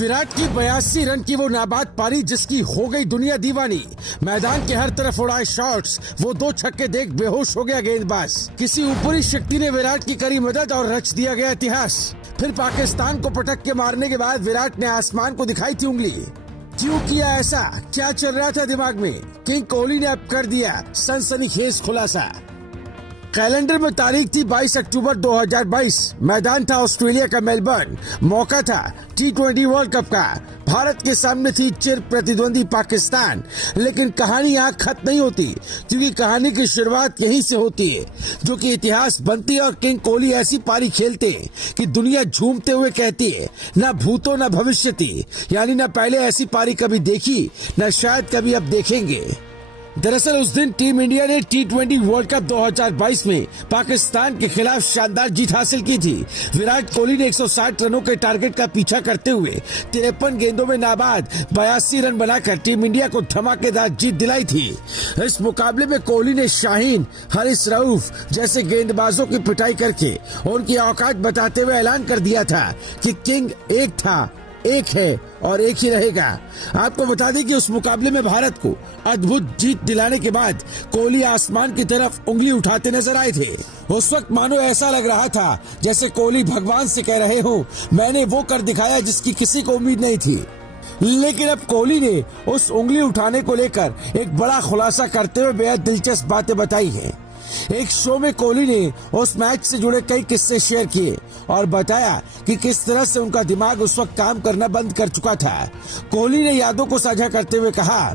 विराट की 82 रन की वो नाबाद पारी जिसकी हो गई दुनिया दीवानी। मैदान के हर तरफ उड़ाए शॉट्स, वो 2 छक्के देख बेहोश हो गया गेंदबाज। किसी ऊपरी शक्ति ने विराट की करी मदद और रच दिया गया इतिहास। फिर पाकिस्तान को पटक के मारने के बाद विराट ने आसमान को दिखाई थी उंगली। क्यों किया ऐसा, क्या चल रहा था दिमाग में? किंग कोहली ने अब कर दिया सनसनीखेज खुलासा। कैलेंडर में तारीख थी 22 अक्टूबर 2022। मैदान था ऑस्ट्रेलिया का मेलबर्न। मौका था T20 वर्ल्ड कप का। भारत के सामने थी चिर प्रतिद्वंदी पाकिस्तान। लेकिन कहानी यहाँ खत्म नहीं होती, क्योंकि कहानी की शुरुआत यहीं से होती है, जो कि इतिहास बनती है। और किंग कोहली ऐसी पारी खेलते हैं कि दुनिया झूमते हुए कहती है, न भूतो न भविष्यति, यानी न पहले ऐसी पारी कभी देखी, न शायद कभी अब देखेंगे। दरअसल उस दिन टीम इंडिया ने T20 वर्ल्ड कप 2022 में पाकिस्तान के खिलाफ शानदार जीत हासिल की थी। विराट कोहली ने 160 रनों के टारगेट का पीछा करते हुए 53 गेंदों में नाबाद 82 रन बनाकर टीम इंडिया को धमाकेदार जीत दिलाई थी। इस मुकाबले में कोहली ने शाहीन, हारिस रऊफ जैसे गेंदबाजों की पिटाई करके उनकी औकात बताते हुए ऐलान कर दिया था कि किंग एक था, एक है और एक ही रहेगा। आपको बता दें कि उस मुकाबले में भारत को अद्भुत जीत दिलाने के बाद कोहली आसमान की तरफ उंगली उठाते नजर आए थे। उस वक्त मानो ऐसा लग रहा था जैसे कोहली भगवान से कह रहे हो, मैंने वो कर दिखाया जिसकी किसी को उम्मीद नहीं थी। लेकिन अब कोहली ने उस उंगली उठाने को लेकर एक बड़ा खुलासा करते हुए बेहद दिलचस्प बातें बताई हैं। एक शो में कोहली ने उस मैच से जुड़े कई किस्से शेयर किए और बताया कि किस तरह से उनका दिमाग उस वक्त काम करना बंद कर चुका था। कोहली ने यादों को साझा करते हुए कहा,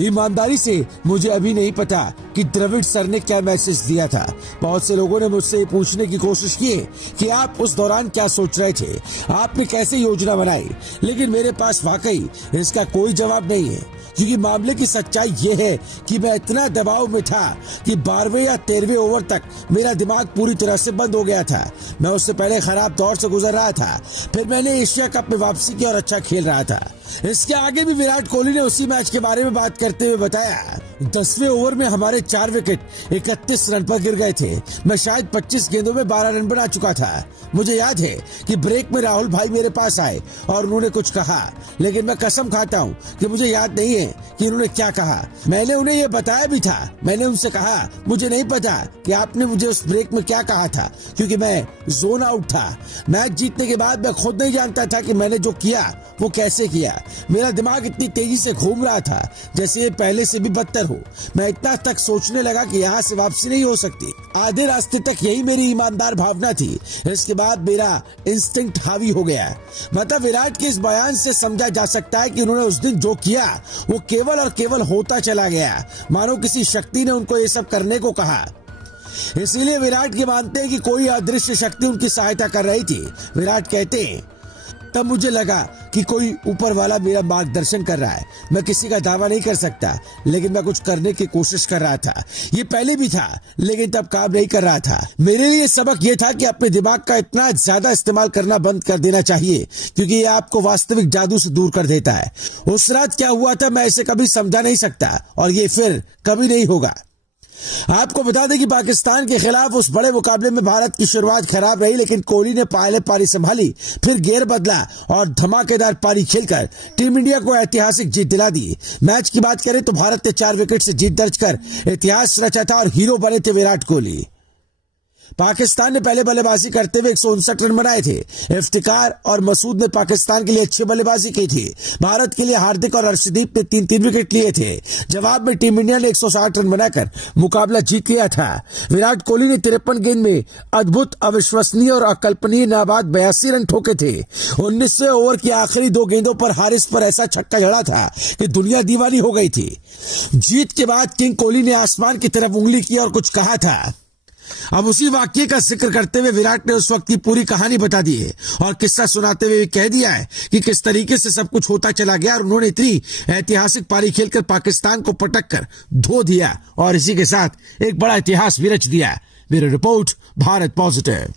ईमानदारी से मुझे अभी नहीं पता कि द्रविड़ सर ने क्या मैसेज दिया था। बहुत से लोगों ने मुझसे ये पूछने की कोशिश की कि आप उस दौरान क्या सोच रहे थे, आपने कैसे योजना बनाई, लेकिन मेरे पास वाकई इसका कोई जवाब नहीं है, क्योंकि मामले की सच्चाई ये है कि मैं इतना दबाव में था कि 12वें या 13वें ओवर तक मेरा दिमाग पूरी तरह से बंद हो गया था। मैं उससे पहले खराब दौर से गुजर रहा था, फिर मैंने एशिया कप में वापसी की और अच्छा खेल रहा था। इसके आगे भी विराट कोहली ने उसी मैच के बारे में बात करते हुए बताया, 10वें ओवर में हमारे 4 विकेट 31 रन पर गिर गए थे। मैं शायद 25 गेंदों में 12 रन बना चुका था। मुझे याद है कि ब्रेक में राहुल भाई मेरे पास आए और उन्होंने कुछ कहा, लेकिन मैं कसम खाता हूँ कि मुझे याद नहीं है कि उन्होंने क्या कहा। मैंने उन्हें यह बताया भी था। मैंने उनसे कहा, मुझे नहीं पता कि आपने मुझे उस ब्रेक में क्या कहा था, क्योंकि मैं जोन आउट था। मैच जीतने के बाद मैं खुद नहीं जानता था कि मैंने जो किया वो कैसे किया। मेरा दिमाग इतनी तेजी से घूम रहा था जैसे ये पहले से भी बदतर हो। मैं इतना तक सोचने लगा कि यहाँ से वापसी नहीं हो सकती। आधे रास्ते तक यही मेरी ईमानदार भावना थी। इसके बाद मेरा इंस्टिंक्ट हावी हो गया। मतलब विराट के इस बयान से समझा जा सकता है कि उन्होंने उस दिन जो किया वो केवल और केवल होता चला गया, मानो किसी शक्ति ने उनको ये सब करने को कहा। इसीलिए विराट ये मानते हैं कि कोई अदृश्य शक्ति उनकी सहायता कर रही थी। विराट कहते हैं, तब मुझे लगा कि कोई ऊपर वाला मेरा मार्गदर्शन कर रहा है। मैं किसी का दावा नहीं कर सकता, लेकिन मैं कुछ करने की कोशिश कर रहा था। ये पहले भी था, लेकिन तब काम नहीं कर रहा था। मेरे लिए सबक ये था कि अपने दिमाग का इतना ज्यादा इस्तेमाल करना बंद कर देना चाहिए, क्योंकि ये आपको वास्तविक जादू से दूर कर देता है। उस रात क्या हुआ था मैं इसे कभी समझा नहीं सकता, और ये फिर कभी नहीं होगा। आपको बता दें कि पाकिस्तान के खिलाफ उस बड़े मुकाबले में भारत की शुरुआत खराब रही, लेकिन कोहली ने पहले पारी संभाली, फिर गेयर बदला और धमाकेदार पारी खेलकर टीम इंडिया को ऐतिहासिक जीत दिला दी। मैच की बात करें तो भारत ने 4 विकेट से जीत दर्ज कर इतिहास रचा था और हीरो बने थे विराट कोहली। पाकिस्तान ने पहले बल्लेबाजी करते हुए 159 रन बनाए थे। इफ्तिकार और मसूद ने पाकिस्तान के लिए अच्छी बल्लेबाजी की थी। भारत के लिए हार्दिक और अर्शदीप ने 3-3 विकेट लिए थे। जवाब में टीम इंडिया ने 160 रन बनाकर मुकाबला जीत लिया था। विराट कोहली ने 53 गेंद में अद्भुत, अविश्वसनीय और अकल्पनीय नाबाद 82 रन ठोके थे। 19वें ओवर की आखिरी 2 गेंदों पर हारिस पर ऐसा छक्का जड़ा था कि दुनिया दीवानी हो गई थी। जीत के बाद किंग कोहली ने आसमान की तरफ उंगली की और कुछ कहा था। अब उसी वाक्य का जिक्र करते हुए विराट ने उस वक्त की पूरी कहानी बता दी है और किस्सा सुनाते हुए कह दिया है कि किस तरीके से सब कुछ होता चला गया और उन्होंने इतनी ऐतिहासिक पारी खेलकर पाकिस्तान को पटक कर धो दिया और इसी के साथ एक बड़ा इतिहास भी रच दिया। Bureau report, Bharat positive.